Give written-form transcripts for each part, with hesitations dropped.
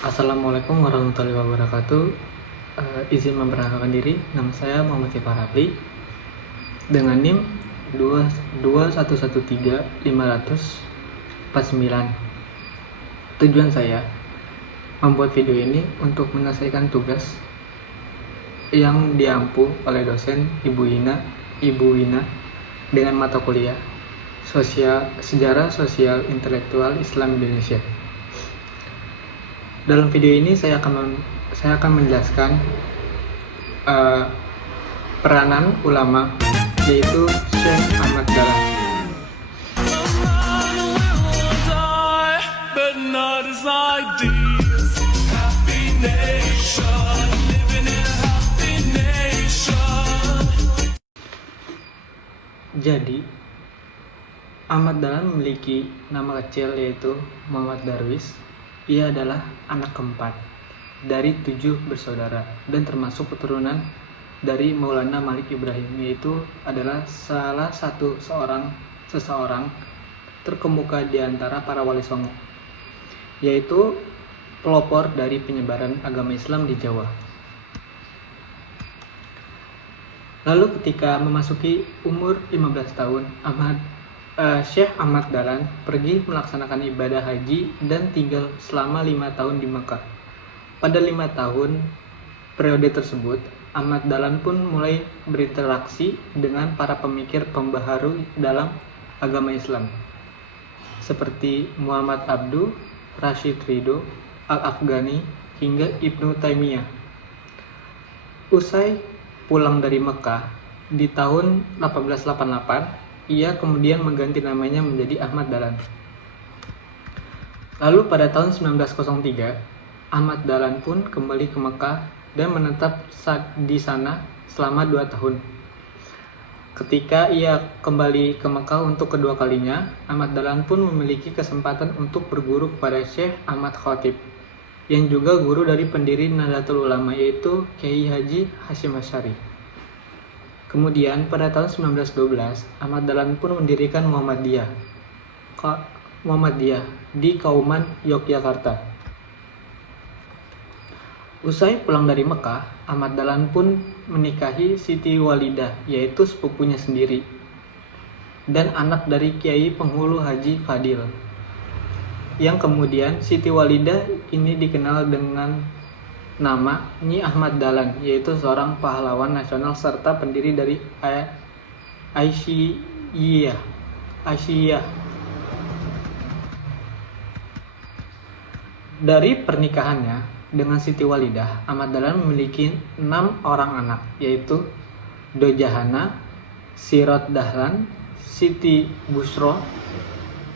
Assalamualaikum warahmatullahi wabarakatuh. Izin memperkenalkan diri, nama saya Muhammad Sifar Rafli dengan NIM 2113549. Tujuan saya membuat video ini untuk menyelesaikan tugas yang diampu oleh dosen Ibu Wina dengan mata kuliah Sejarah Sosial Intelektual Islam Indonesia. Dalam video ini saya akan menjelaskan peranan ulama, yaitu Syekh Ahmad Dahlan. Jadi, Ahmad Dahlan memiliki nama kecil yaitu Muhammad Darwis. Ia adalah anak keempat dari 7 bersaudara dan termasuk keturunan dari Maulana Malik Ibrahim, yaitu adalah salah satu seseorang terkemuka di antara para wali songo, yaitu pelopor dari penyebaran agama Islam di Jawa. Lalu ketika memasuki umur 15 tahun, Syekh Ahmad Dahlan pergi melaksanakan ibadah haji dan tinggal selama 5 tahun di Mekah. Pada 5 tahun periode tersebut, Ahmad Dahlan pun mulai berinteraksi dengan para pemikir pembaharu dalam agama Islam, seperti Muhammad Abduh, Rashid Ridho, Al-Afghani, hingga Ibnu Taimiyah. Usai pulang dari Mekah di tahun 1888, ia kemudian mengganti namanya menjadi Ahmad Dahlan. Lalu pada tahun 1903, Ahmad Dahlan pun kembali ke Mekah dan menetap di sana selama 2 tahun. Ketika ia kembali ke Mekah untuk kedua kalinya, Ahmad Dahlan pun memiliki kesempatan untuk berguru kepada Syekh Ahmad Khatib, yang juga guru dari pendiri Nahdlatul Ulama, yaitu Kiai Haji Hasyim Asy'ari. Kemudian pada tahun 1912, Ahmad Dahlan pun mendirikan Muhammadiyah di Kauman, Yogyakarta. Usai pulang dari Mekah, Ahmad Dahlan pun menikahi Siti Walidah, yaitu sepupunya sendiri, dan anak dari Kiai Penghulu Haji Fadil, yang kemudian Siti Walidah ini dikenal dengan nama Nyi Ahmad Dahlan, yaitu seorang pahlawan nasional serta pendiri dari Aisyiyah. Dari pernikahannya dengan Siti Walidah, Ahmad Dahlan memiliki 6 orang anak, yaitu Dojahana, Sirot Dahlan, Siti Busro,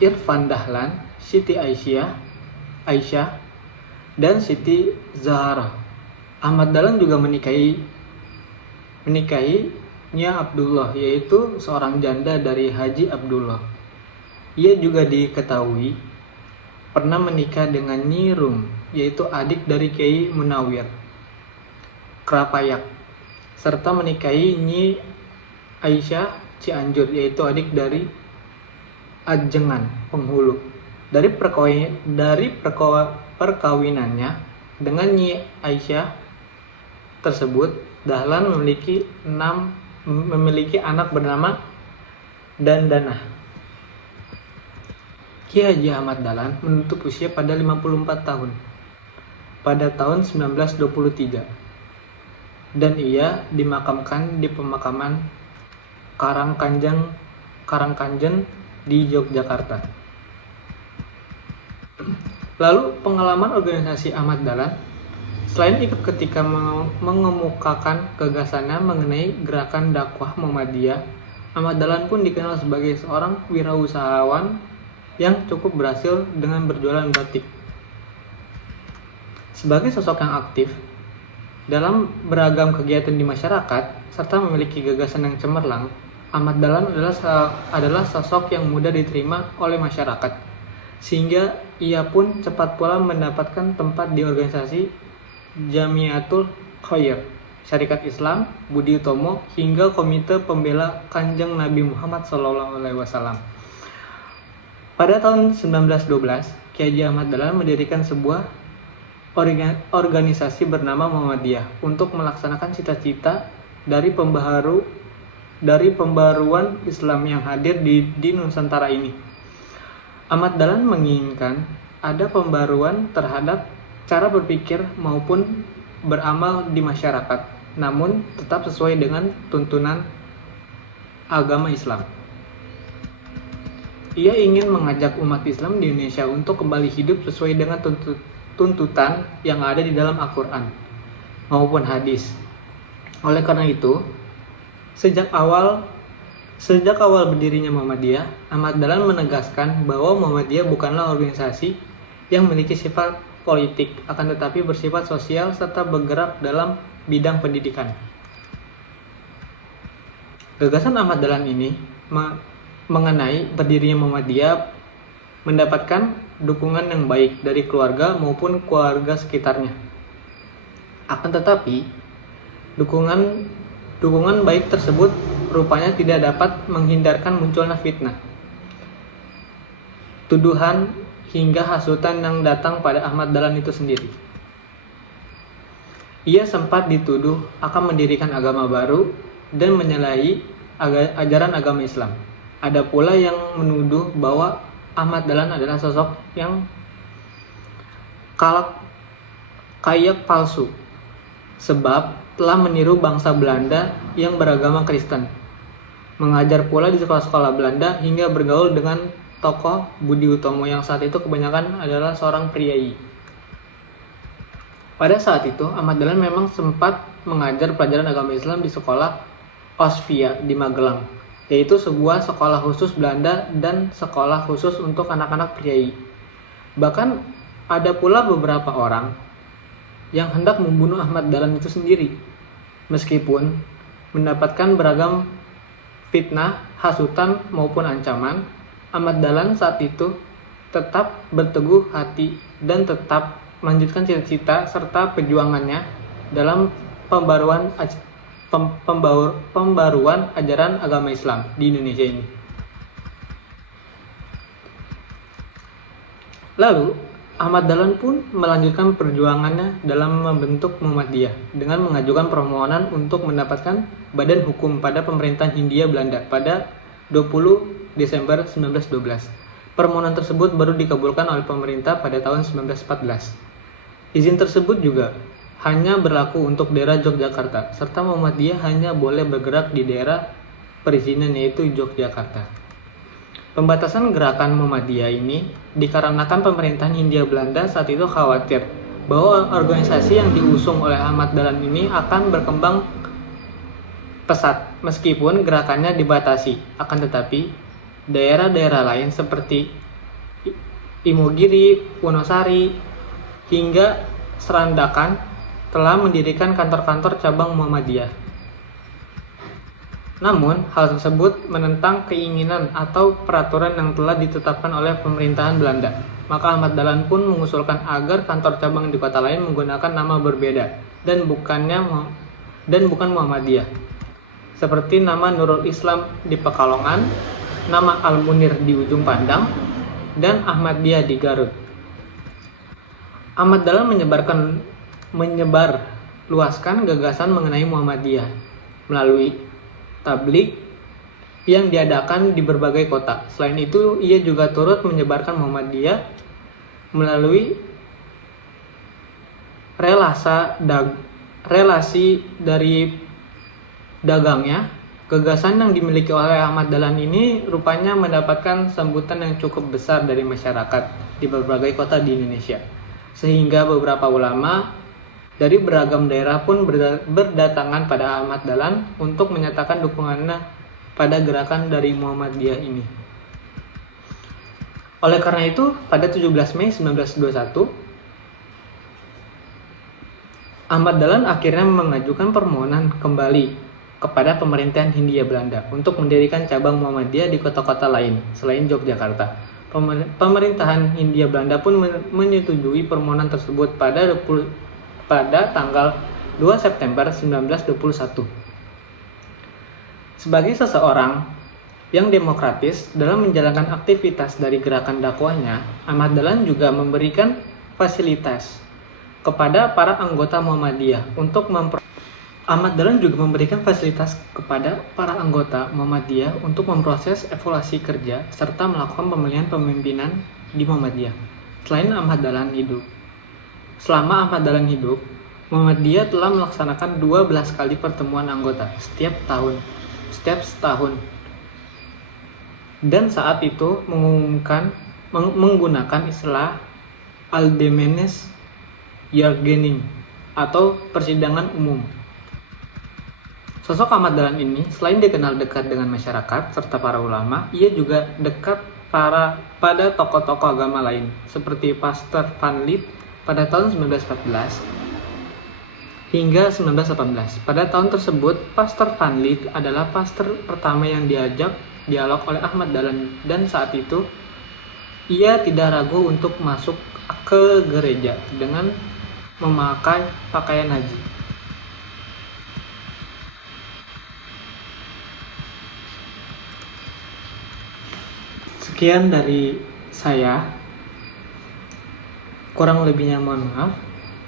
Irfan Dahlan, Siti Aisyah, dan Siti Zahra. Ahmad Dahlan juga menikahi Nya Abdullah, yaitu seorang janda dari Haji Abdullah. Ia juga diketahui pernah menikah dengan Nyi Rum, yaitu adik dari Kiai Munawir Krapayak, serta menikahi Nyi Aisyah Cianjur, yaitu adik dari Ajengan Penghulu. Dari perkawinannya dengan Nyi Aisyah tersebut, Dahlan memiliki anak bernama Dandanah. Kiai Haji Ahmad Dahlan menutup usia pada 54 tahun pada tahun 1923, dan ia dimakamkan di pemakaman Karangkanjen di Yogyakarta. Lalu pengalaman organisasi Ahmad Dahlan, selain ikut ketika mengemukakan gagasannya mengenai gerakan dakwah Muhammadiyah, Ahmad Dahlan pun dikenal sebagai seorang wirausahawan yang cukup berhasil dengan berjualan batik. Sebagai sosok yang aktif dalam beragam kegiatan di masyarakat serta memiliki gagasan yang cemerlang, Ahmad Dahlan adalah sosok yang mudah diterima oleh masyarakat, sehingga ia pun cepat pula mendapatkan tempat di organisasi Jamiatul Khair, Syarikat Islam, Budi Utomo, hingga Komite Pembela Kanjeng Nabi Muhammad SAW. Pada tahun 1912, Kiai Haji Ahmad Dahlan mendirikan sebuah organisasi bernama Muhammadiyah untuk melaksanakan cita-cita dari pembaruan Islam yang hadir di Nusantara ini. Ahmad Dahlan menginginkan ada pembaruan terhadap cara berpikir maupun beramal di masyarakat, namun tetap sesuai dengan tuntunan agama Islam. Ia ingin mengajak umat Islam di Indonesia untuk kembali hidup sesuai dengan tuntutan yang ada di dalam Al-Quran maupun hadis. Oleh karena itu, sejak awal berdirinya Muhammadiyah, Ahmad Dahlan menegaskan bahwa Muhammadiyah bukanlah organisasi yang memiliki sifat politik, akan tetapi bersifat sosial serta bergerak dalam bidang pendidikan. Gagasan Ahmad Dahlan ini mengenai berdirinya Muhammadiyah mendapatkan dukungan yang baik dari keluarga maupun keluarga sekitarnya. Akan tetapi, dukungan baik tersebut rupanya tidak dapat menghindarkan munculnya fitnah, tuduhan hingga hasutan yang datang pada Ahmad Dahlan itu sendiri. Ia sempat dituduh akan mendirikan agama baru dan menyalahi ajaran agama Islam. Ada pula yang menuduh bahwa Ahmad Dahlan adalah sosok yang kayak palsu, sebab telah meniru bangsa Belanda yang beragama Kristen. Mengajar pula di sekolah-sekolah Belanda hingga bergaul dengan tokoh Budi Utomo yang saat itu kebanyakan adalah seorang priai. Pada saat itu, Ahmad Dahlan memang sempat mengajar pelajaran agama Islam di sekolah Osvia di Magelang, yaitu sebuah sekolah khusus Belanda dan sekolah khusus untuk anak-anak priai. Bahkan ada pula beberapa orang yang hendak membunuh Ahmad Dahlan itu sendiri. Meskipun mendapatkan beragam fitnah, hasutan maupun ancaman, Ahmad Dahlan saat itu tetap berteguh hati dan tetap melanjutkan cita-cita serta perjuangannya dalam pembaruan ajaran agama Islam di Indonesia ini. Lalu, Ahmad Dahlan pun melanjutkan perjuangannya dalam membentuk Muhammadiyah dengan mengajukan permohonan untuk mendapatkan badan hukum pada pemerintahan Hindia Belanda pada 20 Desember 1912. Permohonan tersebut baru dikabulkan oleh pemerintah pada tahun 1914. Izin tersebut juga hanya berlaku untuk daerah Yogyakarta, serta Muhammadiyah hanya boleh bergerak di daerah perizinan yaitu Yogyakarta. Pembatasan gerakan Muhammadiyah ini dikarenakan pemerintahan Hindia Belanda saat itu khawatir bahwa organisasi yang diusung oleh Ahmad Dahlan ini akan berkembang pesat meskipun gerakannya dibatasi. Akan tetapi, daerah-daerah lain seperti Imogiri, Wonosari, hingga Serandakan telah mendirikan kantor-kantor cabang Muhammadiyah. Namun, hal tersebut menentang keinginan atau peraturan yang telah ditetapkan oleh pemerintahan Belanda. Maka Ahmad Dahlan pun mengusulkan agar kantor cabang di kota lain menggunakan nama berbeda dan bukan Muhammadiyah. Seperti nama Nurul Islam di Pekalongan, nama Al-Munir di Ujung Pandang, dan Ahmadiyah di Garut. Ahmad Dahlan menyebar luaskan gagasan mengenai Muhammadiyah melalui tabligh yang diadakan di berbagai kota. Selain itu, ia juga turut menyebarkan Muhammadiyah melalui relasi dari dagangnya. Gagasan yang dimiliki oleh Ahmad Dahlan ini rupanya mendapatkan sambutan yang cukup besar dari masyarakat di berbagai kota di Indonesia. Sehingga beberapa ulama dari beragam daerah pun berdatangan pada Ahmad Dahlan untuk menyatakan dukungannya pada gerakan dari Muhammadiyah ini. Oleh karena itu, pada 17 Mei 1921, Ahmad Dahlan akhirnya mengajukan permohonan kembali kepada pemerintahan Hindia Belanda untuk mendirikan cabang Muhammadiyah di kota-kota lain selain Yogyakarta. Pemerintahan Hindia Belanda pun menyetujui permohonan tersebut pada tanggal 2 September 1921. Sebagai seseorang yang demokratis dalam menjalankan aktivitas dari gerakan dakwahnya, Ahmad Dahlan juga memberikan fasilitas kepada para anggota Muhammadiyah untuk Ahmad Dahlan juga memberikan fasilitas kepada para anggota Muhammadiyah untuk memproses evaluasi kerja serta melakukan pemilihan pemimpinan di Muhammadiyah. Selama Ahmad Dahlan hidup, Muhammadiyah telah melaksanakan 12 kali pertemuan anggota setiap setahun. Dan saat itu menggunakan istilah Allgemeines Jahrgening atau persidangan umum. Sosok Ahmad Dahlan ini selain dikenal dekat dengan masyarakat serta para ulama, ia juga dekat pada tokoh-tokoh agama lain seperti Pastor Van Lith pada tahun 1914 hingga 1918. Pada tahun tersebut, Pastor Van Lith adalah pastor pertama yang diajak dialog oleh Ahmad Dahlan, dan saat itu ia tidak ragu untuk masuk ke gereja dengan memakai pakaian haji. Sekian dari saya, kurang lebihnya mohon maaf.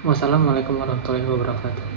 Wassalamualaikum warahmatullahi wabarakatuh.